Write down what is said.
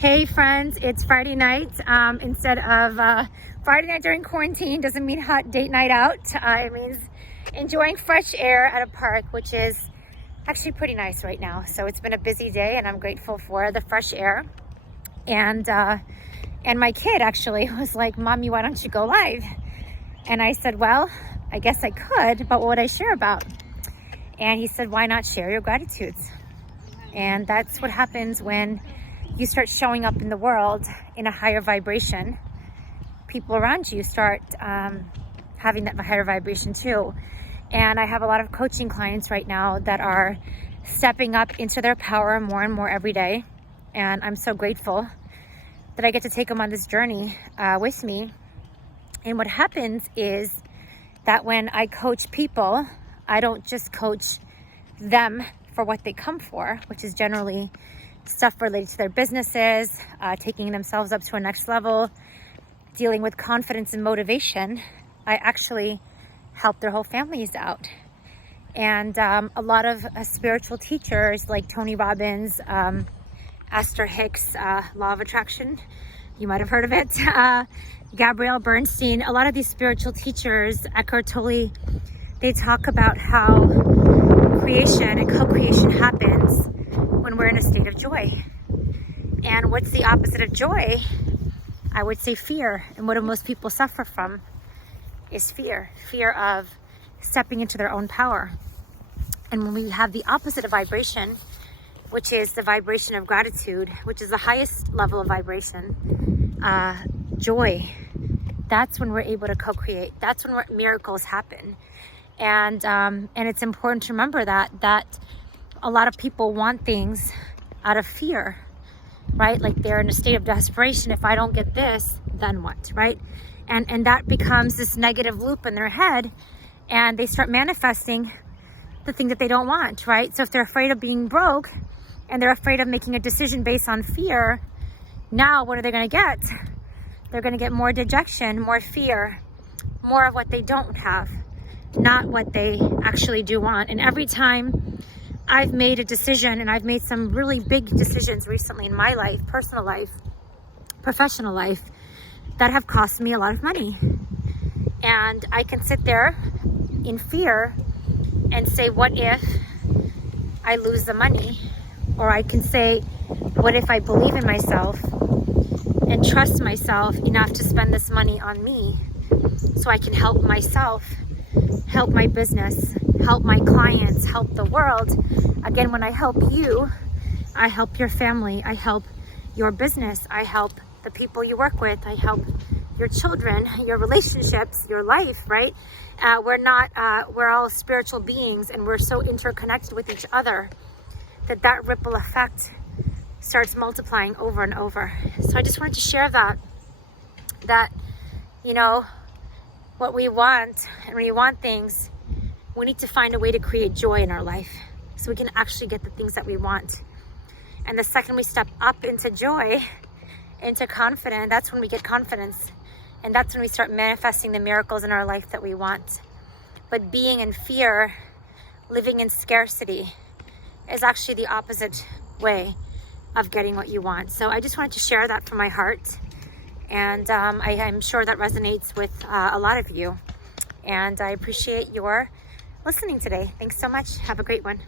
Hey friends, it's Friday night. Instead of Friday night during quarantine doesn't mean hot date night out. It means enjoying fresh air at a park, which is actually pretty nice right now. So it's been a busy day and I'm grateful for the fresh air. And my kid actually was like, "Mommy, why don't you go live?" And I said, well, I guess I could, but what would I share about? And he said, why not share your gratitudes? And that's what happens when you start showing up in the world in a higher vibration. People around you start having that higher vibration too. And I have a lot of coaching clients right now that are stepping up into their power more and more every day. And I'm so grateful that I get to take them on this journey with me. And what happens is that when I coach people, I don't just coach them for what they come for, which is generally stuff related to their businesses, taking themselves up to a next level, dealing with confidence and motivation. I actually help their whole families out. And a lot of spiritual teachers like Tony Robbins, Esther Hicks, Law of Attraction, you might have heard of it, Gabrielle Bernstein, a lot of these spiritual teachers, Eckhart Tolle, they talk about how creation and co-creation happens when we're in a state of joy. And what's the opposite of joy? I would say fear. And what do most people suffer from is fear. Fear of stepping into their own power. And when we have the opposite of vibration, which is the vibration of gratitude, which is the highest level of vibration, joy, that's when we're able to co-create. That's when miracles happen. And it's important to remember that a lot of people want things out of fear, right? Like they're in a state of desperation. If I don't get this, then what, right? And that becomes this negative loop in their head, and they start manifesting the thing that they don't want, right? So if they're afraid of being broke and they're afraid of making a decision based on fear, now what are they going to get? They're going to get more dejection, more fear, more of what they don't have, not what they actually do want. And every time I've made a decision, and I've made some really big decisions recently in my life, personal life, professional life, that have cost me a lot of money. And I can sit there in fear and say, what if I lose the money? Or I can say, what if I believe in myself and trust myself enough to spend this money on me so I can help myself, help my business, help my clients, help the world. Again, when I help you, I help your family, I help your business, I help the people you work with, I help your children, your relationships, your life, right? We're all spiritual beings, and we're so interconnected with each other that ripple effect starts multiplying over and over. So I just wanted to share that, you know, what we want, and when we want things, we need to find a way to create joy in our life so we can actually get the things that we want. And the second we step up into joy, into confidence, that's when we get confidence. And that's when we start manifesting the miracles in our life that we want. But being in fear, living in scarcity, is actually the opposite way of getting what you want. So I just wanted to share that from my heart. And I'm sure that resonates with a lot of you. And I appreciate your listening today. Thanks so much. Have a great one.